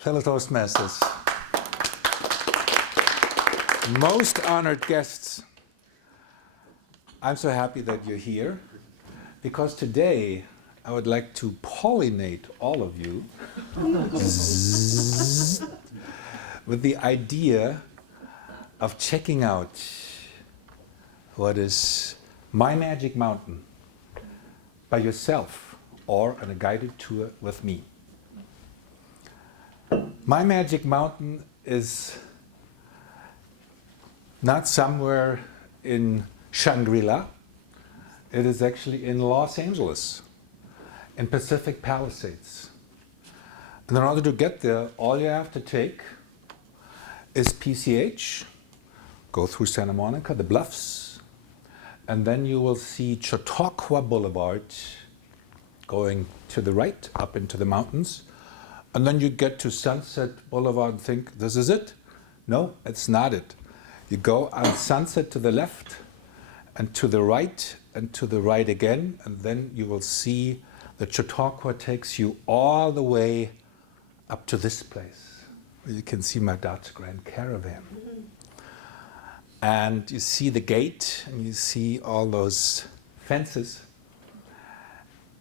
Fellow Toastmasters, most honored guests, I'm so happy that you're here because today I would like to pollinate all of you with the idea of checking out what is My Magic Mountain by yourself or on a guided tour with me. My Magic Mountain is not somewhere in Shangri-La. It is actually in Los Angeles, in Pacific Palisades. And in order to get there, all you have to take is PCH, go through Santa Monica, the Bluffs, and then you will see Chautauqua Boulevard going to the right, up into the mountains. And then you get to Sunset Boulevard and think, this is it? No, it's not it. You go on Sunset to the left, and to the right, and to the right again, and then you will see that Chautauqua takes you all the way up to this place, where you can see my Dodge Grand Caravan. And you see the gate, and you see all those fences.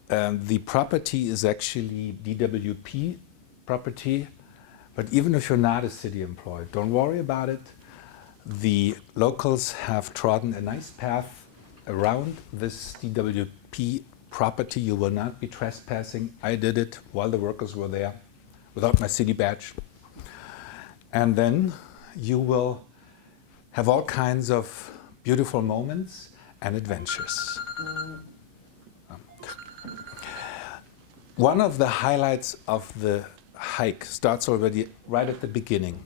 The property is actually DWP property, but even if you're not a city employee, don't worry about it. The locals have trodden a nice path around this DWP property. You will not be trespassing. I did it while the workers were there without my city badge. And then you will have all kinds of beautiful moments and adventures. One of the highlights of the hike starts already right at the beginning.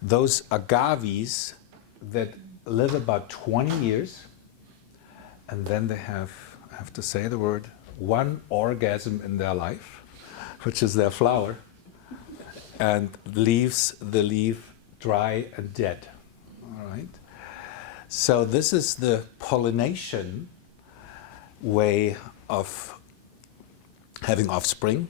Those agaves that live about 20 years, and then they have, I have to say the word, one orgasm in their life, which is their flower, and leaves the leaf dry and dead. All right. So this is the pollination way of having offspring.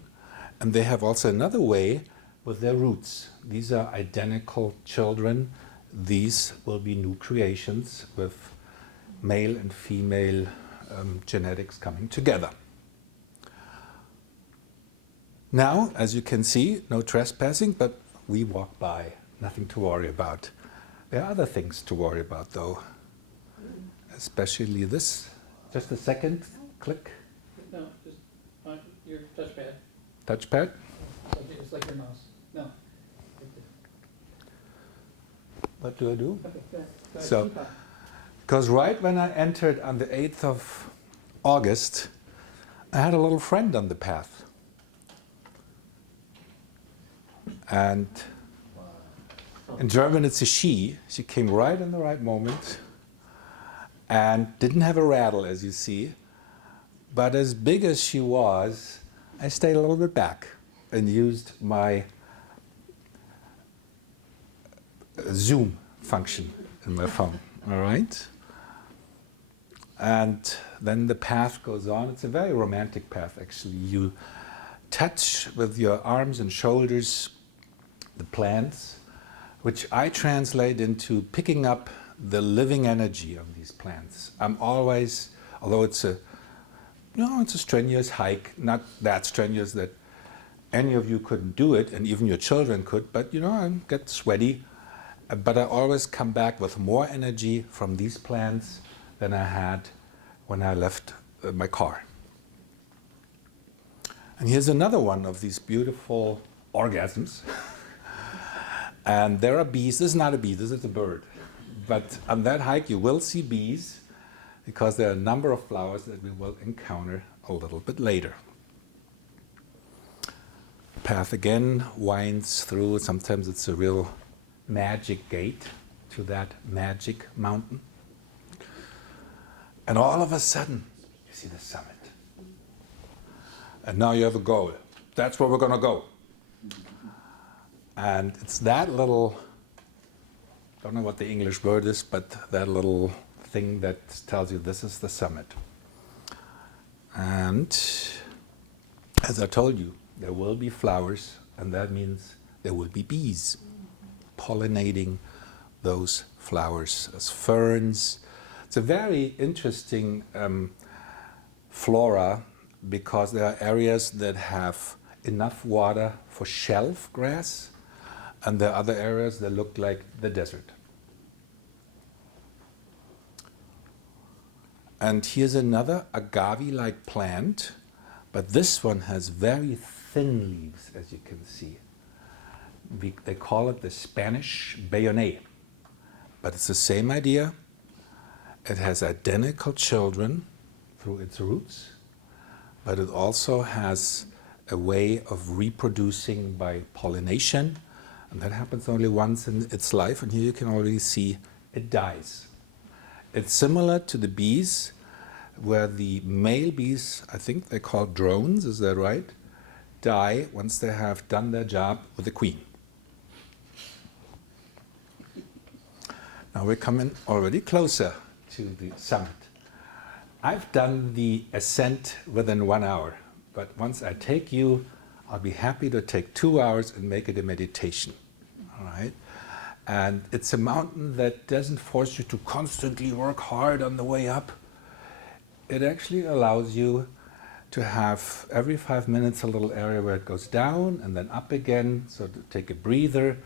And they have also another way with their roots. These are identical children. These will be new creations with male and female genetics coming together. Now, as you can see, no trespassing, but we walk by. Nothing to worry about. There are other things to worry about, though. Especially this. Just a second. Click. No, just on your touchpad. Touchpad? It's like your mouse. No. Right What do I do? there. Okay, good. So, because right when I entered on the 8th of August, I had a little friend on the path. And in German it's a she. She came right in the right moment and didn't have a rattle, as you see. But as big as she was, I stayed a little bit back and used my Zoom function in my phone, all right? And then the path goes on. It's a very romantic path, actually. You touch with your arms and shoulders the plants, which I translate into picking up the living energy of these plants. I'm always, although it's a strenuous hike, not that strenuous that any of you couldn't do it, and even your children could, but I get sweaty. But I always come back with more energy from these plants than I had when I left my car. And here's another one of these beautiful orgasms. And there are bees. This is not a bee, this is a bird. But on that hike you will see bees because there are a number of flowers that we will encounter a little bit later. Path again winds through. Sometimes it's a real magic gate to that magic mountain. And all of a sudden, you see the summit. And now you have a goal. That's where we're going to go. And it's that little, don't know what the English word is, but that little thing that tells you this is the summit. And as I told you, there will be flowers, and that means there will be bees pollinating those flowers as ferns. It's a very interesting flora because there are areas that have enough water for shelf grass, and there are other areas that look like the desert. And here's another agave-like plant, but this one has very thin leaves, as you can see. They call it the Spanish bayonet, but it's the same idea. It has identical children through its roots, but it also has a way of reproducing by pollination, and that happens only once in its life, and here you can already see it dies. It's similar to the bees, where the male bees, I think they're called drones, is that right, die once they have done their job with the queen. Now we're coming already closer to the summit. I've done the ascent within 1 hour, but once I take you, I'll be happy to take 2 hours and make it a meditation. All right? And it's a mountain that doesn't force you to constantly work hard on the way up. It actually allows you to have every 5 minutes a little area where it goes down and then up again, so to take a breather.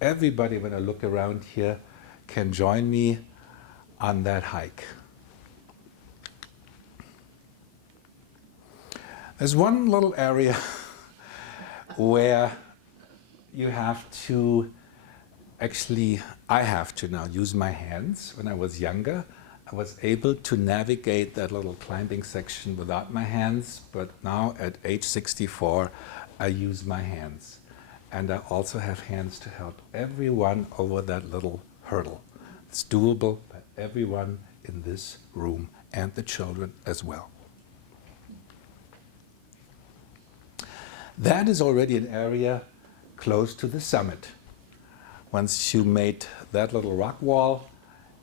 Everybody, when I look around here, can join me on that hike. There's one little area where you have to actually, I have to now use my hands. When I was younger, I was able to navigate that little climbing section without my hands, but now at age 64, I use my hands. And I also have hands to help everyone over that little hurdle. It's doable by everyone in this room and the children as well. That is already an area close to the summit. Once you made that little rock wall,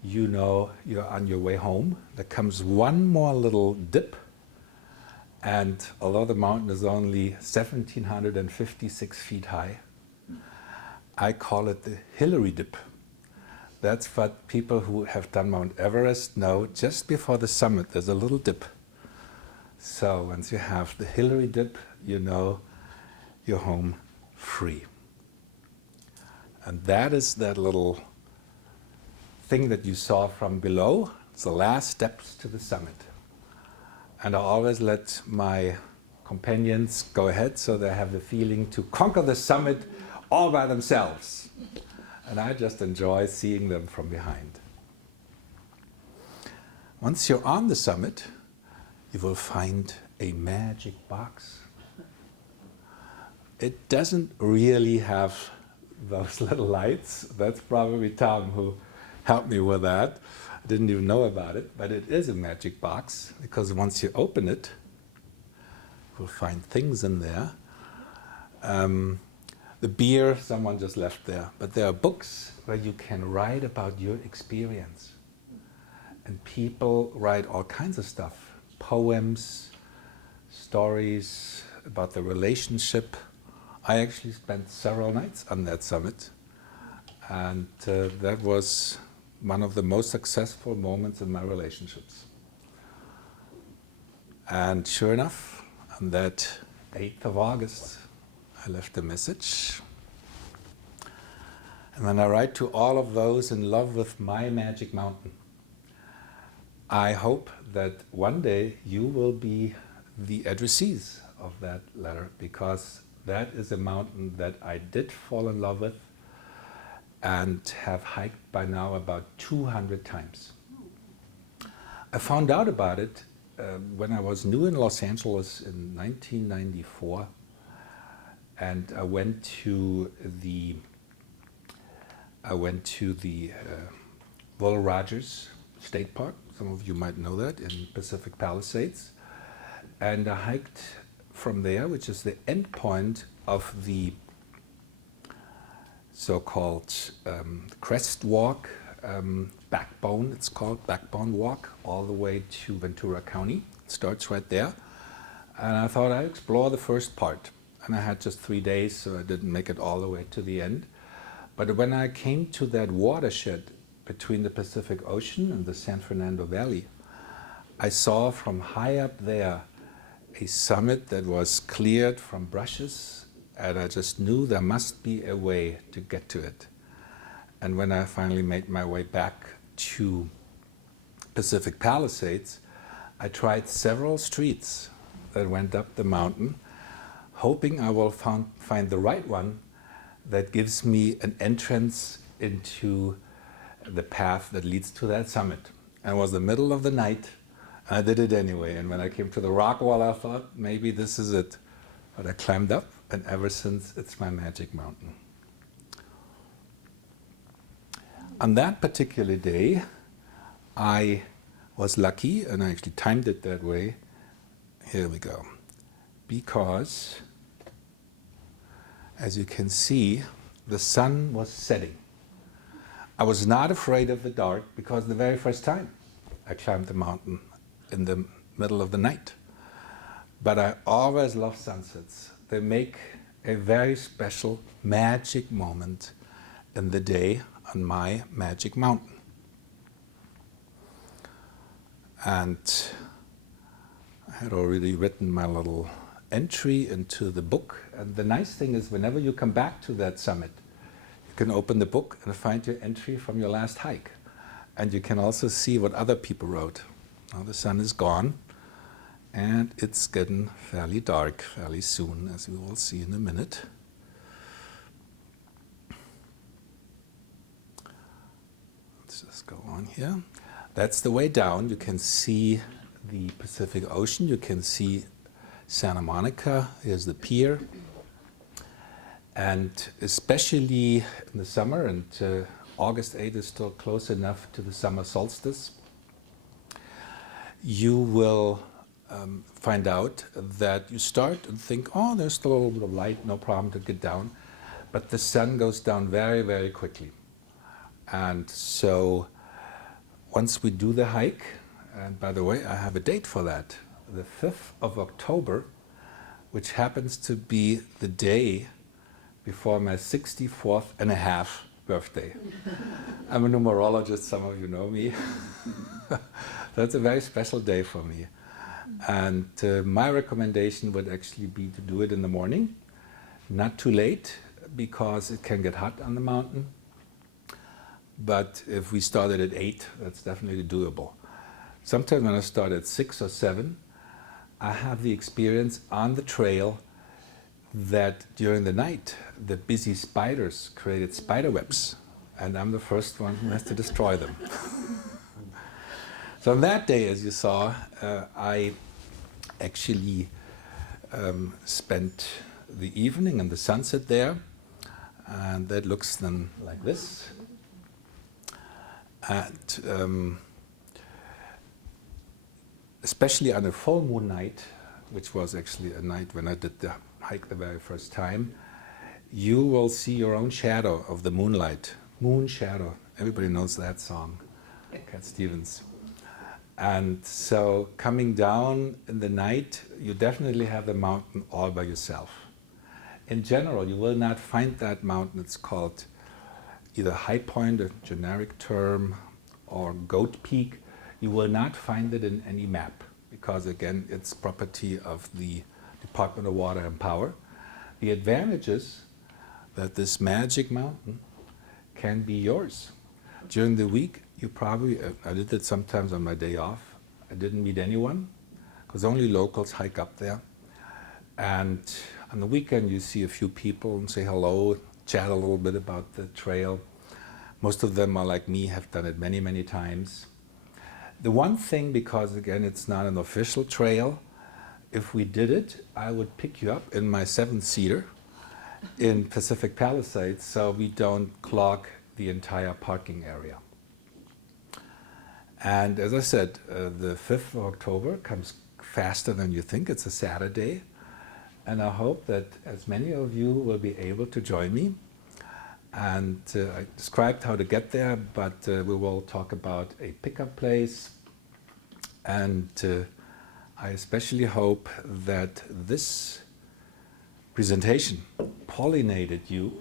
you know you're on your way home. There comes one more little dip, and although the mountain is only 1,756 feet high, I call it the Hillary dip. That's what people who have done Mount Everest know. Just before the summit, there's a little dip. So once you have the Hillary dip, you know you're home free. And that is that little thing that you saw from below. It's the last steps to the summit. And I always let my companions go ahead so they have the feeling to conquer the summit all by themselves. And I just enjoy seeing them from behind. Once you're on the summit, you will find a magic box. It doesn't really have those little lights. That's probably Tom who helped me with that. I didn't even know about it, but it is a magic box because once you open it, you'll find things in there. The beer, someone just left there, but there are books where you can write about your experience. And people write all kinds of stuff, poems, stories about the relationship. I actually spent several nights on that summit, and that was one of the most successful moments in my relationships. And sure enough, on that 8th of August, I left a message. And when I write to all of those in love with my magic mountain, I hope that one day you will be the addressees of that letter, because that is a mountain that I did fall in love with and have hiked by now about 200 times. I found out about it when I was new in Los Angeles in 1994, and I went to the Will Rogers State Park. Some of you might know that, in Pacific Palisades. And I hiked from there, which is the end point of the so-called crest walk, backbone, it's called backbone walk, all the way to Ventura County. It starts right there. And I thought I'd explore the first part. and I had just 3 days, so I didn't make it all the way to the end. But when I came to that watershed between the Pacific Ocean and the San Fernando Valley, I saw from high up there a summit that was cleared from brushes, and I just knew there must be a way to get to it. And when I finally made my way back to Pacific Palisades, I tried several streets that went up the mountain, hoping I will find the right one that gives me an entrance into the path that leads to that summit. And it was the middle of the night, and I did it anyway. And when I came to the rock wall, I thought, maybe this is it. But I climbed up, and ever since, it's my magic mountain. On that particular day, I was lucky, and I actually timed it that way. Here we go. Because, as you can see, the sun was setting. I was not afraid of the dark because the very first time I climbed the mountain in the middle of the night. But I always love sunsets. They make a very special magic moment in the day on my magic mountain. And I had already written my little entry into the book. And the nice thing is, whenever you come back to that summit, you can open the book and find your entry from your last hike. And you can also see what other people wrote. Now the sun is gone, and it's getting fairly dark fairly soon, as we will see in a minute. Let's just go on here. That's the way down. You can see the Pacific Ocean. You can see Santa Monica. Here's the pier. And especially in the summer, and August 8th is still close enough to the summer solstice, you will find out that you start and think, oh, there's still a little bit of light, no problem to get down. But the sun goes down very, very quickly. And so once we do the hike, and by the way, I have a date for that, the 5th of October, which happens to be the day before my 64th and a half birthday. I'm a numerologist, some of you know me. That's a very special day for me. And my recommendation would actually be to do it in the morning, not too late, because it can get hot on the mountain. But if we started at 8, that's definitely doable. Sometimes when I start at 6 or 7, I have the experience on the trail that during the night, the busy spiders created spider webs, and I'm the first one who has to destroy them. So on that day, as you saw, I actually spent the evening and the sunset there, and that looks then like this. And especially on a full moon night, which was actually a night when I did the hike the very first time, you will see your own shadow of the moonlight. Moon Shadow. Everybody knows that song, Cat Stevens. And so coming down in the night, you definitely have the mountain all by yourself. In general, you will not find that mountain. It's called either High Point, a generic term, or Goat Peak. You will not find it in any map because, again, it's property of the Department of Water and Power. The advantage is that this magic mountain can be yours. During the week, you probably, I did it sometimes on my day off. I didn't meet anyone because only locals hike up there. And on the weekend, you see a few people and say hello, chat a little bit about the trail. Most of them are like me, have done it many, many times. The one thing, because again, it's not an official trail, if we did it, I would pick you up in my 7-seater in Pacific Palisades so we don't clog the entire parking area. And as I said, the 5th of October comes faster than you think. It's a Saturday. And I hope that as many of you will be able to join me. And I described how to get there, but we will talk about a pickup place. And I especially hope that this presentation pollinated you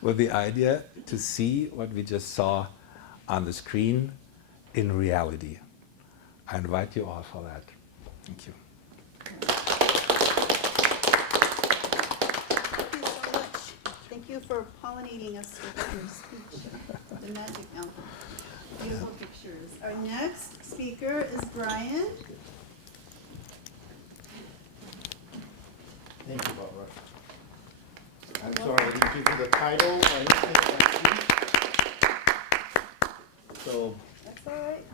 with the idea to see what we just saw on the screen in reality. I invite you all for that. Thank you. Thank you so much. Thank you for pollinating us with your speech, the magic mountain. Beautiful pictures. Our next speaker is Brian. Thank you, Barbara. I'm sorry, I didn't give you the title. I didn't say that. So, That's all right.